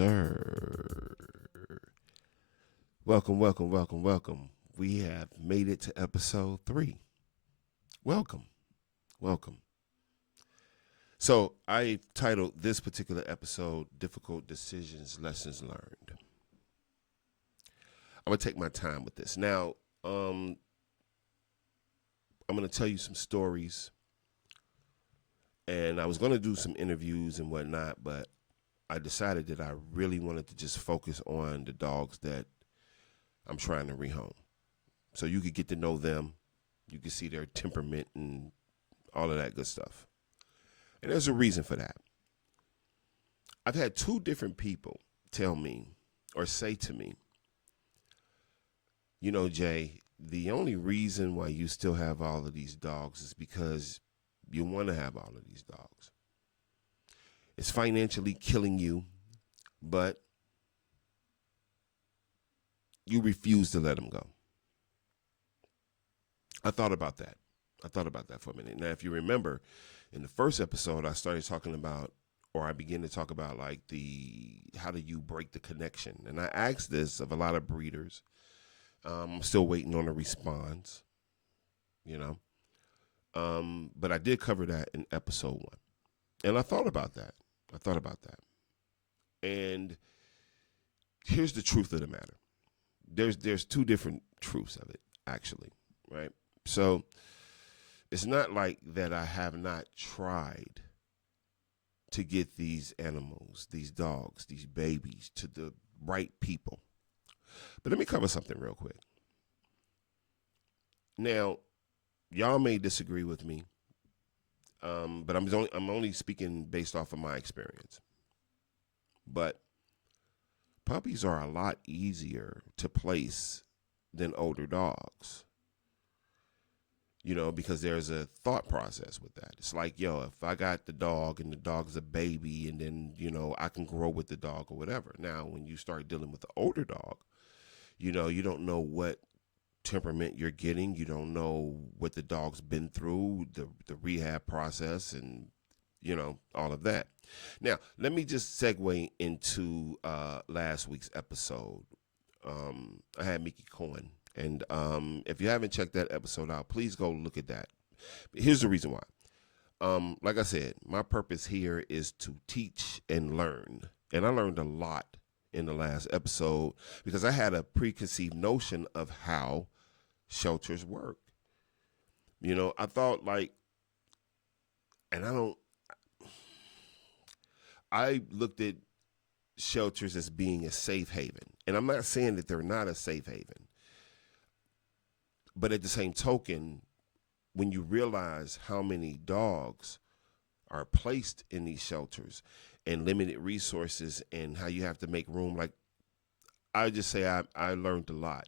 sir. Welcome, welcome, welcome, welcome. We have made it to episode 3. Welcome, welcome. So, I titled this particular episode Difficult Decisions, Lessons Learned. I'm going to take my time with this. Now, I'm going to tell you some stories, and I was going to do some interviews and whatnot, but I decided that I really wanted to just focus on the dogs that I'm trying to rehome. So you could get to know them. You can see their temperament and all of that good stuff. And there's a reason for that. I've had 2 different people tell me or say to me, you know, Jay, the only reason why you still have all of these dogs is because you want to have all of these dogs. It's financially killing you, but you refuse to let them go. I thought about that. For a minute. Now, if you remember, in the first episode, I started talking about, or I began to talk about, like, how do you break the connection? And I asked this of a lot of breeders. I'm still waiting on a response, you know. But I did cover that in episode 1. And I thought about that. And here's the truth of the matter. There's 2 different truths of it, actually, right? So it's not like that I have not tried to get these animals, these dogs, these babies to the right people. But let me cover something real quick. Now, y'all may disagree with me, but I'm only speaking based off of my experience. But puppies are a lot easier to place than older dogs. You know, because there's a thought process with that. It's like, yo, if I got the dog and the dog's a baby and then, you know, I can grow with the dog or whatever. Now, when you start dealing with the older dog, you know, you don't know what temperament you're getting. You don't know what the dog's been through, the rehab process and, you know, all of that. Now, let me just segue into last week's episode. I had Mickey Cohen. And if you haven't checked that episode out, please go look at that. But here's the reason why. Like I said, my purpose here is to teach and learn. And I learned a lot in the last episode because I had a preconceived notion of how shelters work. You know, I thought I looked at shelters as being a safe haven. And I'm not saying that they're not a safe haven. But at the same token, when you realize how many dogs are placed in these shelters and limited resources and how you have to make room, like, I would just say I learned a lot.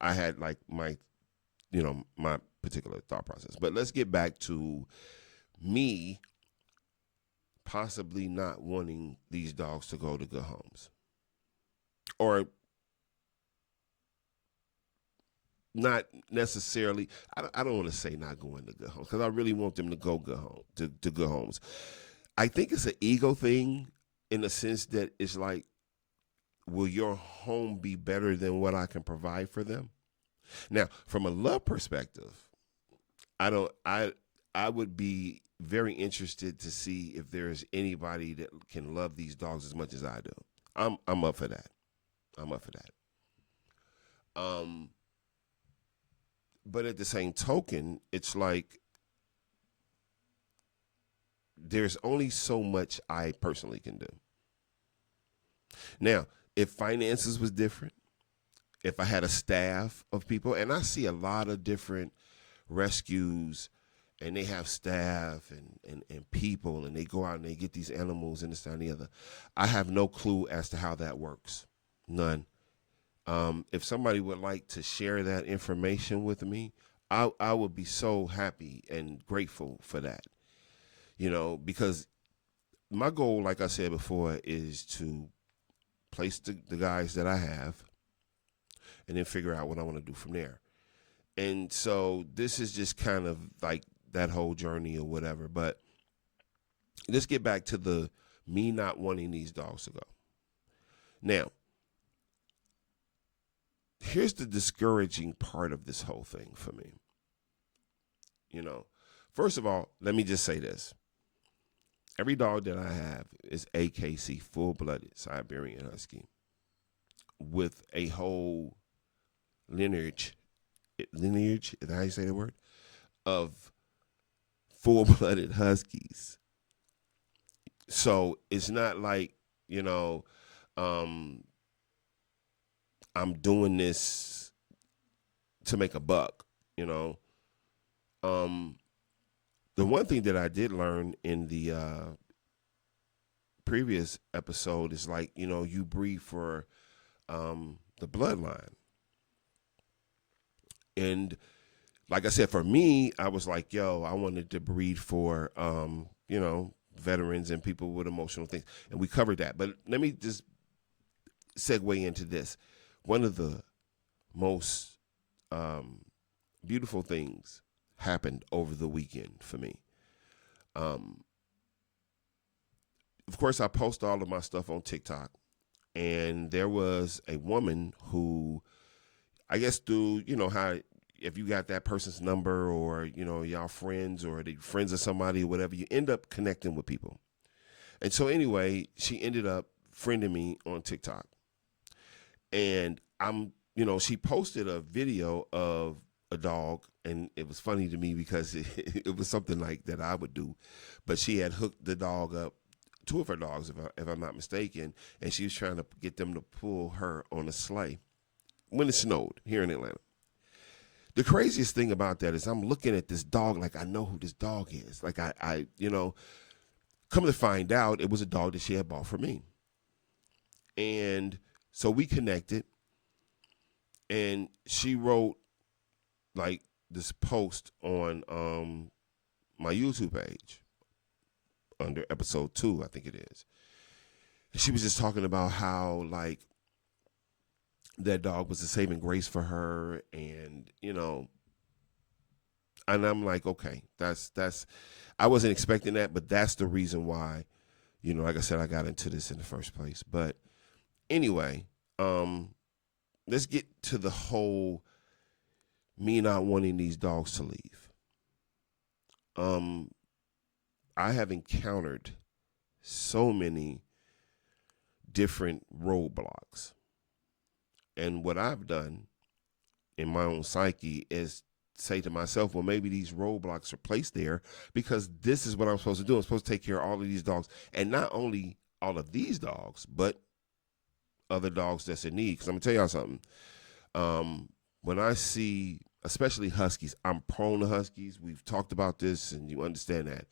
I had like my particular thought process. But let's get back to me possibly not wanting these dogs to go to good homes. Or not necessarily, I don't want to say not going to good homes because I really want them to go to good homes. I think it's an ego thing in the sense that it's like, will your home be better than what I can provide for them? Now, from a love perspective, I would be very interested to see if there's anybody that can love these dogs as much as I do. I'm up for that. But at the same token, it's like there's only so much I personally can do. Now, if finances was different, if I had a staff of people, and I see a lot of different rescues, and they have staff and people, and they go out and they get these animals and this, that, and the other. I have no clue as to how that works. None. If somebody would like to share that information with me, I would be so happy and grateful for that. You know, because my goal, like I said before, is to place the guys that I have and then figure out what I want to do from there. And so this is just kind of like that whole journey or whatever. But let's get back to me not wanting these dogs to go. Now, here's the discouraging part of this whole thing for me. You know, first of all, let me just say this. Every dog that I have is AKC, full-blooded Siberian Husky, with a whole lineage, is that how you say the word? Of full-blooded Huskies. So it's not like, you know, um, I'm doing this to make a buck, you know. Um, the one thing that I did learn in the previous episode is like, you know, you breed for the bloodline. And like I said, for me, I was like, yo, I wanted to breed for, you know, veterans and people with emotional things. And we covered that. But let me just segue into this. One of the most beautiful things happened over the weekend for me. Of course, I post all of my stuff on TikTok. And there was a woman who, I guess, through, you know, how if you got that person's number or, you know, y'all friends or they friends of somebody or whatever, you end up connecting with people. And so anyway, she ended up friending me on TikTok. And she posted a video of a dog, and it was funny to me because it was something like that I would do. But she had hooked the dog up, two of her dogs, if I'm not mistaken, and she was trying to get them to pull her on a sleigh when it snowed here in Atlanta. The craziest thing about that is I'm looking at this dog like I know who this dog is. Like I come to find out it was a dog that she had bought for me. And so we connected, and she wrote like this post on my YouTube page under episode 2, I think it is. And she was just talking about how like that dog was a saving grace for her, and and I'm like, okay, that's I wasn't expecting that, but that's the reason why, like I said, I got into this in the first place. But anyway, let's get to the whole me not wanting these dogs to leave. I have encountered so many different roadblocks. And what I've done in my own psyche is say to myself, well, maybe these roadblocks are placed there because this is what I'm supposed to do. I'm supposed to take care of all of these dogs. And not only all of these dogs, but other dogs that's in need. Because I'm going to tell y'all something. When I see, especially Huskies, I'm prone to Huskies. We've talked about this, and you understand that.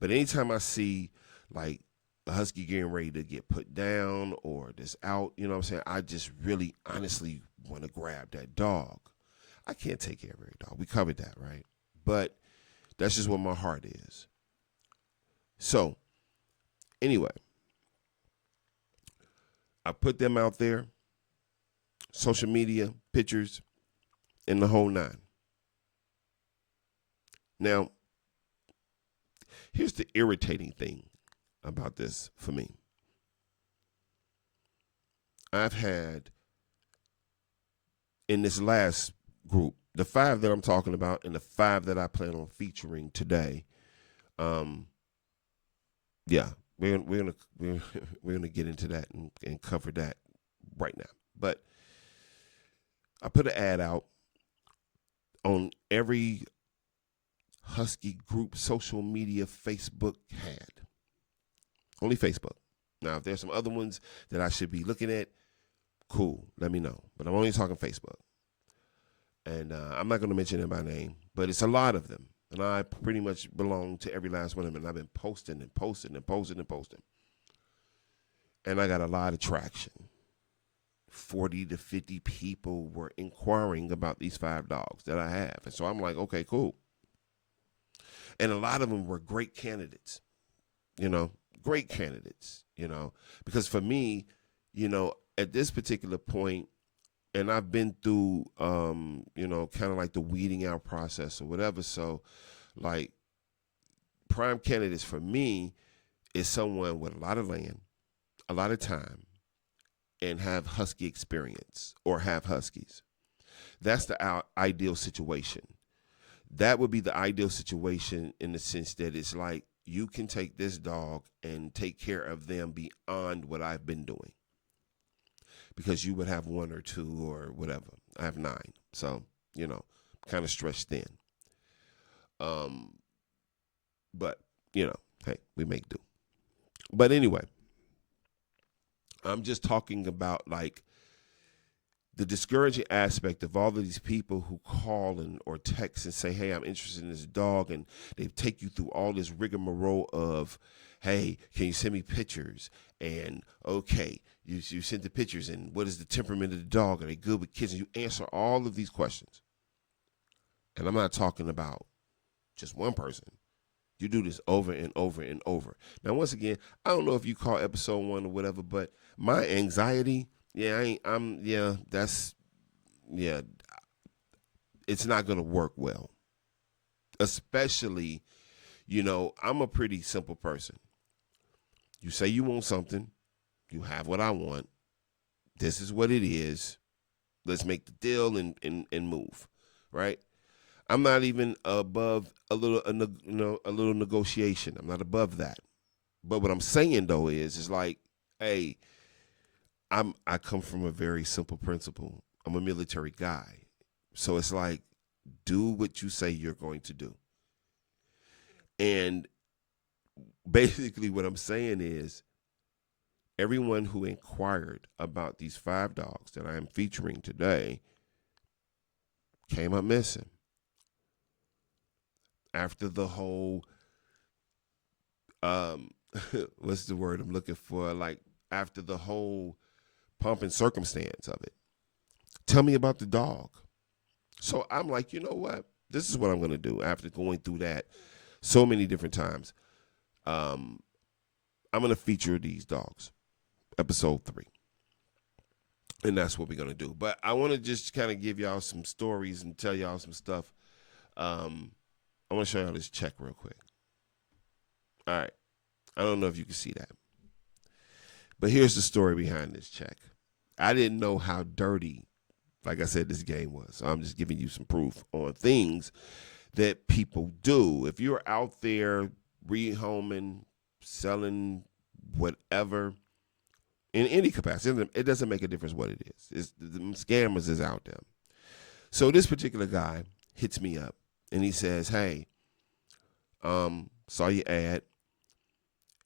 But anytime I see, like, a Husky getting ready to get put down or this out, you know what I'm saying? I just really honestly want to grab that dog. I can't take care of every dog. We covered that, right? But that's just what my heart is. So, anyway, I put them out there, social media, pictures, and the whole nine. Now, here's the irritating thing about this for me. I've had, in this last group, the 5 that I'm talking about and the 5 that I plan on featuring today, yeah, we're gonna get into that and cover that right now. But I put an ad out on every Husky group social media Facebook had. Only Facebook. Now, if there's some other ones that I should be looking at, cool, let me know. But I'm only talking Facebook. And I'm not going to mention them by name, but it's a lot of them. And I pretty much belong to every last one of them. And I've been posting and posting and posting and posting. And I got a lot of traction. 40 to 50 people were inquiring about these 5 dogs that I have. And so I'm like, okay, cool. And a lot of them were great candidates, great candidates, because for me, at this particular point, and I've been through, kind of like the weeding out process or whatever. So, like, prime candidates for me is someone with a lot of land, a lot of time, and have Husky experience or have Huskies. That's the ideal situation. That would be the ideal situation in the sense that it's like you can take this dog and take care of them beyond what I've been doing. Because you would have one or two or whatever. I have 9. So, kind of stretched thin. But, hey, we make do. But anyway, I'm just talking about like the discouraging aspect of all of these people who call or text and say, hey, I'm interested in this dog. And they take you through all this rigmarole of, hey, can you send me pictures? And okay, you sent the pictures. And what is the temperament of the dog? Are they good with kids? And you answer all of these questions. And I'm not talking about just one person. You do this over and over and over. Now, once again, I don't know if you call episode 1 or whatever, but my anxiety, it's not going to work well. Especially, I'm a pretty simple person. You say you want something, you have what I want. This is what it is. Let's make the deal and move, right? I'm not even above a little negotiation. I'm not above that. But what I'm saying though is like, hey, I come from a very simple principle. I'm a military guy. So it's like, do what you say you're going to do. And basically what I'm saying is everyone who inquired about these 5 dogs that I am featuring today came up missing. After the whole, what's the word I'm looking for? Like after the whole pomp and circumstance of it. Tell me about the dog. So I'm like, you know what? This is what I'm going to do after going through that so many different times. I'm going to feature these dogs, episode 3. And that's what we're going to do. But I want to just kind of give y'all some stories and tell y'all some stuff. I want to show y'all this check real quick. All right. I don't know if you can see that. But here's the story behind this check. I didn't know how dirty, like I said, this game was. So I'm just giving you some proof on things that people do. If you're out there rehoming, selling, whatever, in any capacity, it doesn't make a difference what it is. The scammers is out there. So this particular guy hits me up and he says, hey, saw your ad.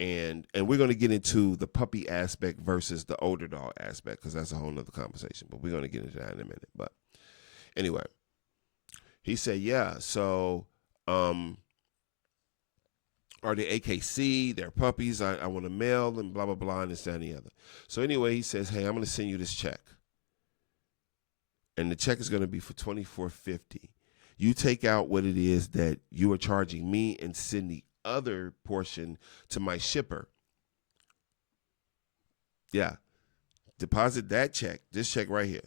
And we're going to get into the puppy aspect versus the older dog aspect because that's a whole nother conversation. But we're going to get into that in a minute. But anyway, he said, yeah, so are they AKC? They're puppies. I want to mail and blah, blah, blah, and this, that, and the other. So anyway, he says, hey, I'm going to send you this check. And the check is going to be for $24.50. You take out what it is that you are charging me and send the other portion to my shipper. Yeah. Deposit that check, this check right here.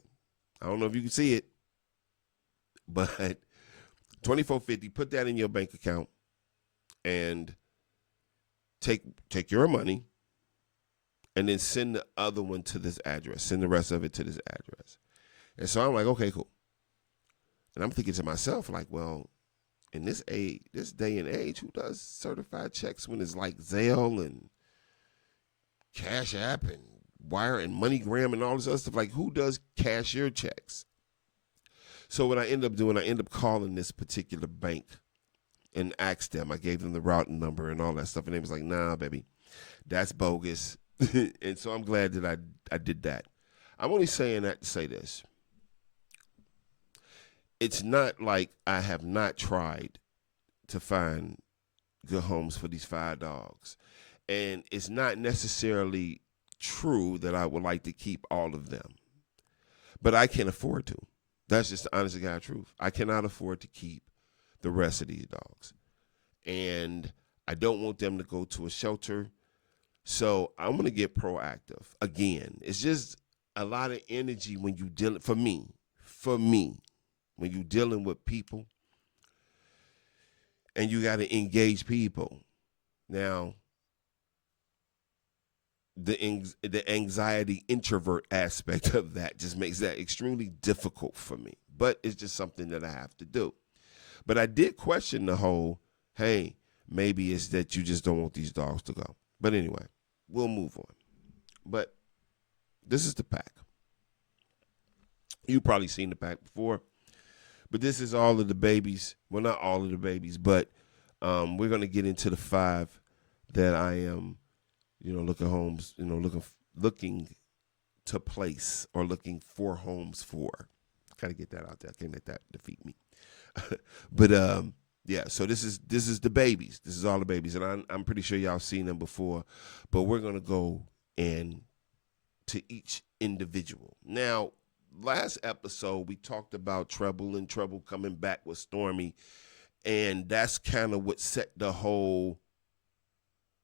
I don't know if you can see it, but $24.50, put that in your bank account and take your money and then send the other one to this address. Send the rest of it to this address. And so I'm like, okay, cool. And I'm thinking to myself, like, well, in this day and age, who does certified checks when it's like Zelle and Cash App and Wire and MoneyGram and all this other stuff? Like, who does cashier checks? So what I end up doing, I end up calling this particular bank and asked them. I gave them the routing number and all that stuff, and they was like, nah, baby, that's bogus. And so I'm glad that I did that. I'm only saying that to say this. It's not like I have not tried to find good homes for these 5 dogs. And it's not necessarily true that I would like to keep all of them. But I can't afford to. That's just the honest to God truth. I cannot afford to keep the rest of these dogs. And I don't want them to go to a shelter. So I'm going to get proactive. Again, it's just a lot of energy when you deal, for me, when you're dealing with people and you got to engage people. Now, the anxiety introvert aspect of that just makes that extremely difficult for me. But it's just something that I have to do. But I did question the whole, hey, maybe it's that you just don't want these dogs to go. But anyway, we'll move on. But this is the pack. You've probably seen the pack before. But this is all of the babies. Well, not all of the babies, but we're going to get into the 5 that I am, looking to place or looking for homes for. Got to get that out there. I can't let that defeat me. But yeah, so this is the babies. This is all the babies, and I'm pretty sure y'all seen them before. But we're gonna go in to each individual. Now, last episode we talked about Treble and Treble coming back with Stormy, and that's kind of what set the whole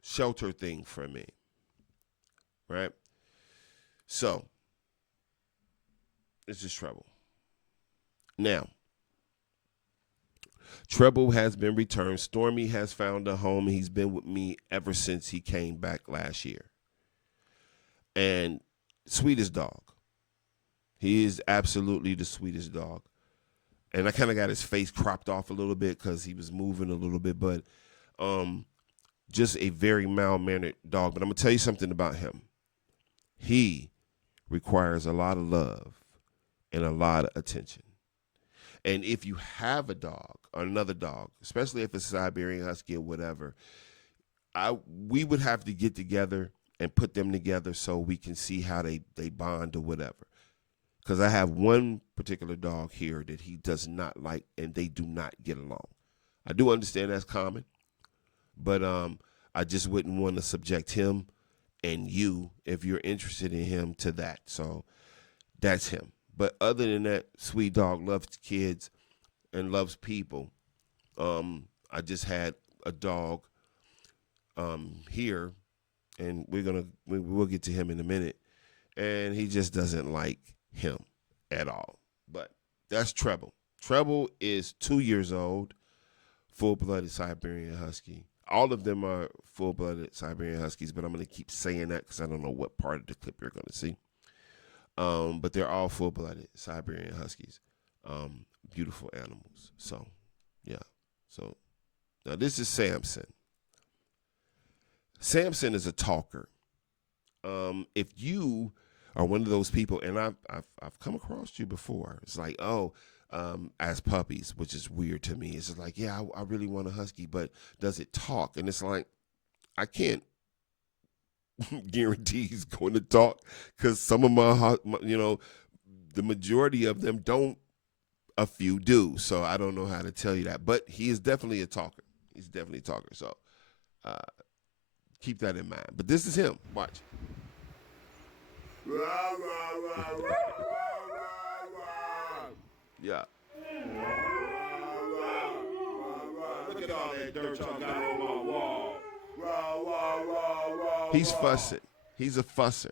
shelter thing for me, right? So this is Treble. Now, Treble has been returned. Stormy has found a home. He's been with me ever since he came back last year. And sweetest dog. He is absolutely the sweetest dog. And I kind of got his face cropped off a little bit because he was moving a little bit. But just a very mild-mannered dog. But I'm going to tell you something about him. He requires a lot of love and a lot of attention. And if you have a dog or another dog, especially if it's a Siberian Husky or whatever, we would have to get together and put them together so we can see how they bond or whatever. Because I have one particular dog here that he does not like, and they do not get along. I do understand that's common, but I just wouldn't want to subject him and you, if you're interested in him, to that. So that's him. But other than that, sweet dog, loves kids and loves people. I just had a dog here, and we'll get to him in a minute, and he just doesn't like him at all. But that's Treble. Treble is 2 years old, full-blooded Siberian Husky. All of them are full-blooded Siberian Huskies, but I'm going to keep saying that because I don't know what part of the clip you're going to see. But they're all full-blooded Siberian Huskies. Beautiful animals. So, yeah. So, now this is Samson. Samson is a talker. If you are one of those people, and I've come across you before, it's like, as puppies, which is weird to me. It's just like, yeah, I really want a Husky, but does it talk? And it's like, I can't guarantee he's going to talk because some of my, the majority of them don't. A few do, so I don't know how to tell you that. But he is definitely a talker. He's definitely a talker. So keep that in mind. But this is him. Watch. Yeah. Look at all that dirt y'all got on my wall. He's fussing. He's a fusser.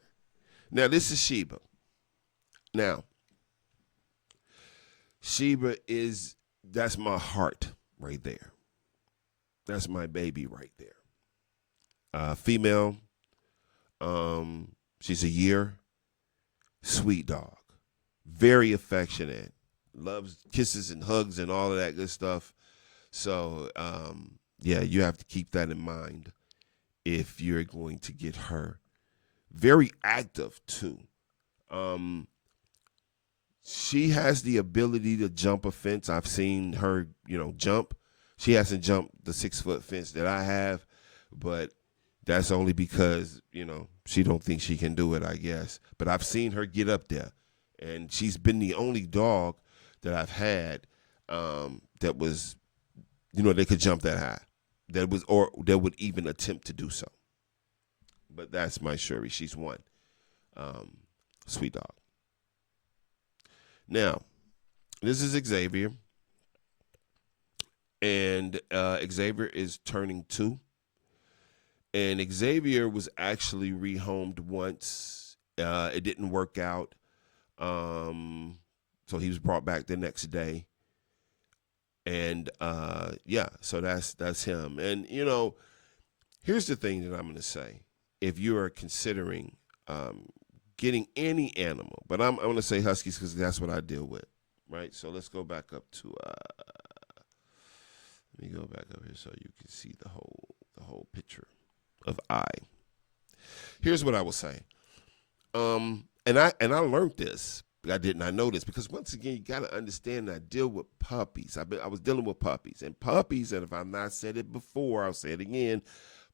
Now, this is Sheba. Now, Sheba that's my heart right there. That's my baby right there. Female. She's a year. Sweet dog. Very affectionate. Loves kisses and hugs and all of that good stuff. So, yeah, you have to keep that in mind if you're going to get her. Very active, too. She has the ability to jump a fence. I've seen her, jump. She hasn't jumped the 6-foot fence that I have, but that's only because, she don't think she can do it, I guess. But I've seen her get up there, and she's been the only dog that I've had that was, they could jump that high, or that would even attempt to do so. But that's my Shuri. She's one. Sweet dog. Now, this is Xavier, and Xavier is turning 2. And Xavier was actually rehomed once. It didn't work out, so he was brought back the next day. And yeah, so that's him. And here's the thing that I'm going to say. if you are considering getting any animal, but I'm going to say Huskies because that's what I deal with, right? So let's go back up to. Let me go back up here so you can see the whole picture of I. Here's what I will say. And I learned this. I did not know this because once again, you got to understand I deal with puppies. I was dealing with puppies, and if I've not said it before, I'll say it again.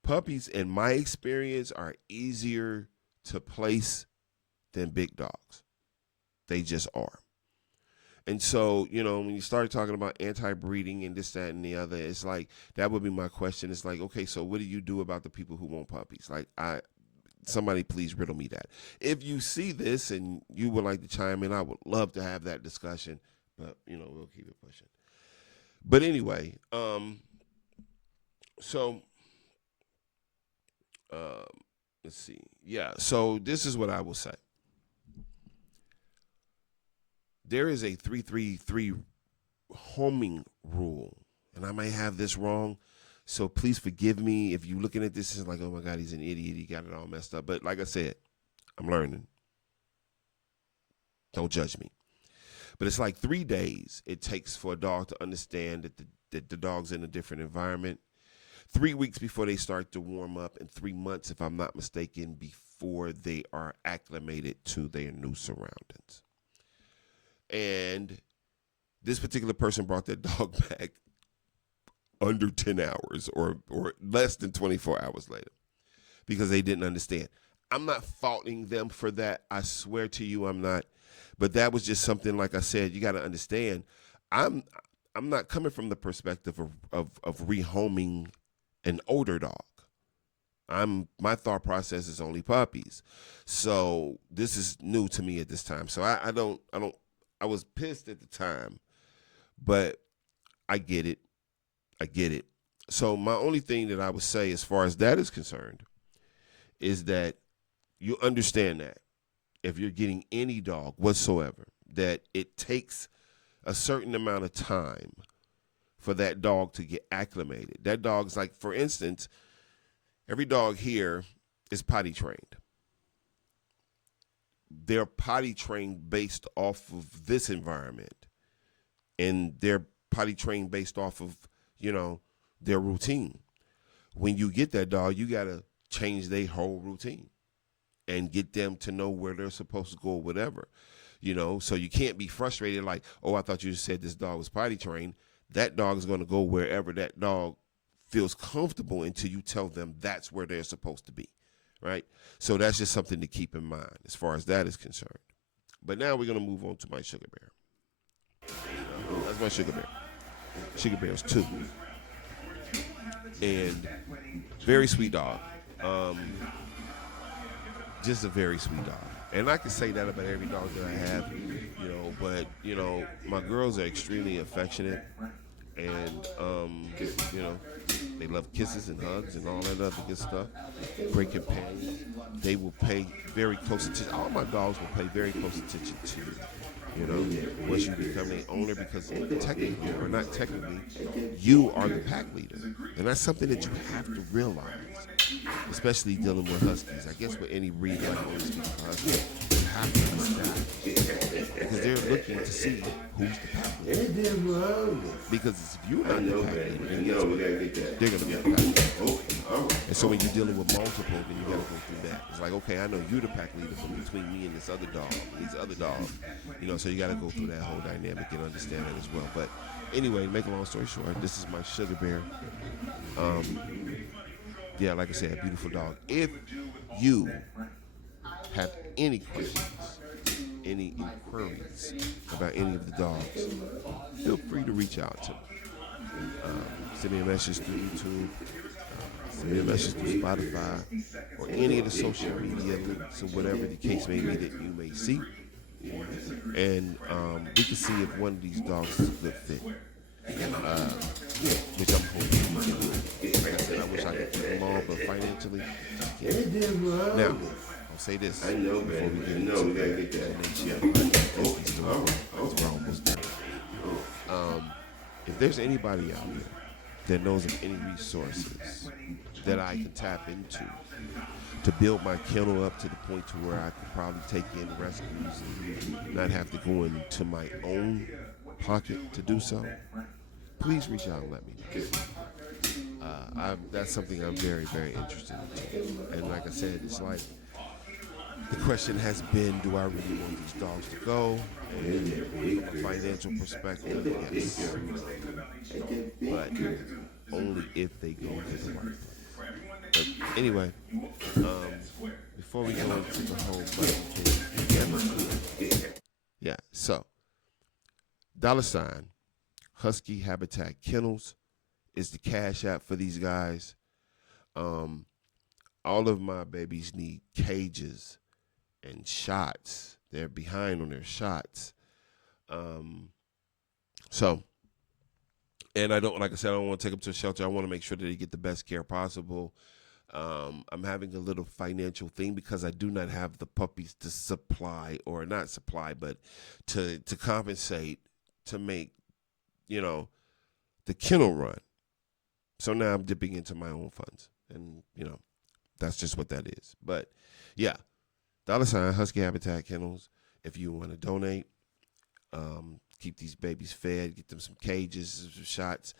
Puppies, in my experience, are easier to place than big dogs. They just are. And so, when you start talking about anti-breeding and this, that, and the other, it's like, that would be my question. It's like, okay, so what do you do about the people who want puppies? Like, somebody please riddle me that. If you see this and you would like to chime in, I would love to have that discussion, but, we'll keep it pushing. But anyway, let's see. Yeah, so this is what I will say. There is a 333 homing rule, and I may have this wrong, so please forgive me if you're looking at this and like, oh my God, he's an idiot, he got it all messed up. But like I said, I'm learning. Don't judge me. But it's like 3 days it takes for a dog to understand that the dog's in a different environment. 3 weeks before they start to warm up, and 3 months, if I'm not mistaken, before they are acclimated to their new surroundings. And this particular person brought their dog back under 10 hours or less than 24 hours later because they didn't understand. I'm not faulting them for that. I swear to you I'm not. But that was just something, like I said, you got to understand. I'm not coming from the perspective of rehoming an older dog. My thought process is only puppies. So this is new to me at this time. So I was pissed at the time, but I get it. So my only thing that I would say as far as that is concerned is that you understand that if you're getting any dog whatsoever, that it takes a certain amount of time for that dog to get acclimated. That dog's like, for instance, every dog here is potty trained. They're potty trained based off of this environment, and they're potty trained based off of, their routine. When you get that dog, you got to change their whole routine and get them to know where they're supposed to go or whatever, so you can't be frustrated like, oh, I thought you said this dog was potty trained. That dog is going to go wherever that dog feels comfortable until you tell them that's where they're supposed to be. Right? So that's just something to keep in mind as far as that is concerned. But now we're going to move on to my sugar bear. That's my sugar bear. Sugar bear's 2. And very sweet dog. Just a very sweet dog. And I can say that about every dog that I have, but, my girls are extremely affectionate. And, they love kisses and hugs and all that other good stuff. Great companions. They will pay very close attention. All my dogs will pay very close attention to you. Once you become the owner, because technically, or not technically, you are the pack leader. And that's something that you have to realize, especially dealing with Huskies. I guess with any breed, like only speaking for Huskies, you have to understand. Because they're looking to see who's the pack leader. Because if you're not the pack leader, then guess what? They're going to be the pack leader. And so when you're dealing with multiple, then you got to go through that. It's like, okay, I know you're the pack leader, but between me and this other dog, these other dogs, so you got to go through that whole dynamic and understand that as well. But anyway, make a long story short, this is my sugar bear. Yeah, like I said, a beautiful dog. If you have any questions, any inquiries about any of the dogs, feel free to reach out to me. Send me a message through YouTube, send me a message through Spotify, or any of the social media links or whatever the case may be that you may see. And we can see if one of these dogs is a good fit. Which I'm hoping we can do. Like I said, I wish I could keep them all, but financially, I can't. Now, I'll say this before we get into we're almost done. If there's anybody out there that knows of any resources that I can tap into to build my kennel up to the point to where I could probably take in rescues and not have to go into my own pocket to do so, please reach out and let me know. That's something I'm very, very interested in. And like I said, it's like the question has been, do I really want these dogs to go? And from a financial perspective, yes. But only if they go to the right place. But anyway, before we go into the whole thing, yeah, so $ Husky Habitat Kennels is the cash app for these guys. All of my babies need cages and shots. They're behind on their shots. So, and I don't, like I said, I don't want to take them to a shelter. I want to make sure that they get the best care possible. I'm having a little financial thing because I do not have the puppies to supply, or not supply, but to compensate to make, the kennel run. So now I'm dipping into my own funds, and that's just what that is. But yeah, $ Husky Habitat Kennels. If you want to donate, keep these babies fed, get them some cages, some shots,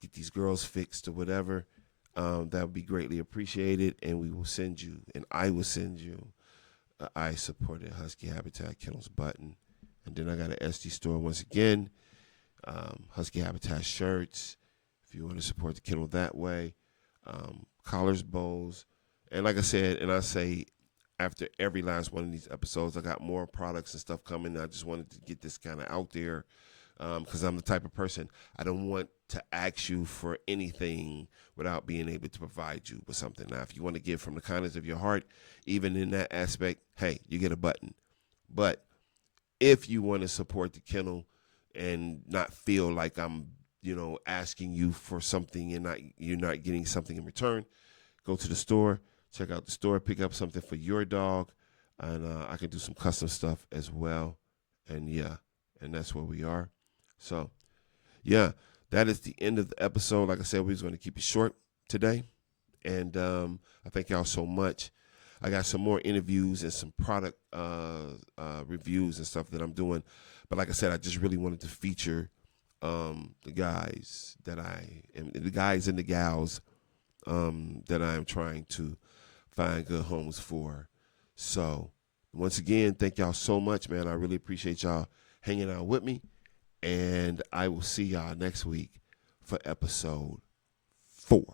get these girls fixed or whatever. That would be greatly appreciated, and we will send you, and I will send you, I supported Husky Habitat Kennels button. And then I got an SD store once again, Husky Habitat shirts, if you want to support the kennel that way, collars, bows, and like I said, and I say after every last one of these episodes, I got more products and stuff coming. I just wanted to get this kind of out there because I'm the type of person, I don't want to ask you for anything without being able to provide you with something. Now, if you want to give from the kindness of your heart, even in that aspect, hey, you get a button. But if you want to support the kennel and not feel like I'm, asking you for something and you're not getting something in return, go to the store, check out the store, pick up something for your dog, and I can do some custom stuff as well. And yeah, and that's where we are. So yeah, that is the end of the episode. Like I said, we was going to keep it short today, and I thank y'all so much. I got some more interviews and some product reviews and stuff that I'm doing, but like I said, I just really wanted to feature the guys the guys and the gals that I am trying to find good homes for. So once again, thank y'all so much, man. I really appreciate y'all hanging out with me, and I will see y'all next week for episode 4.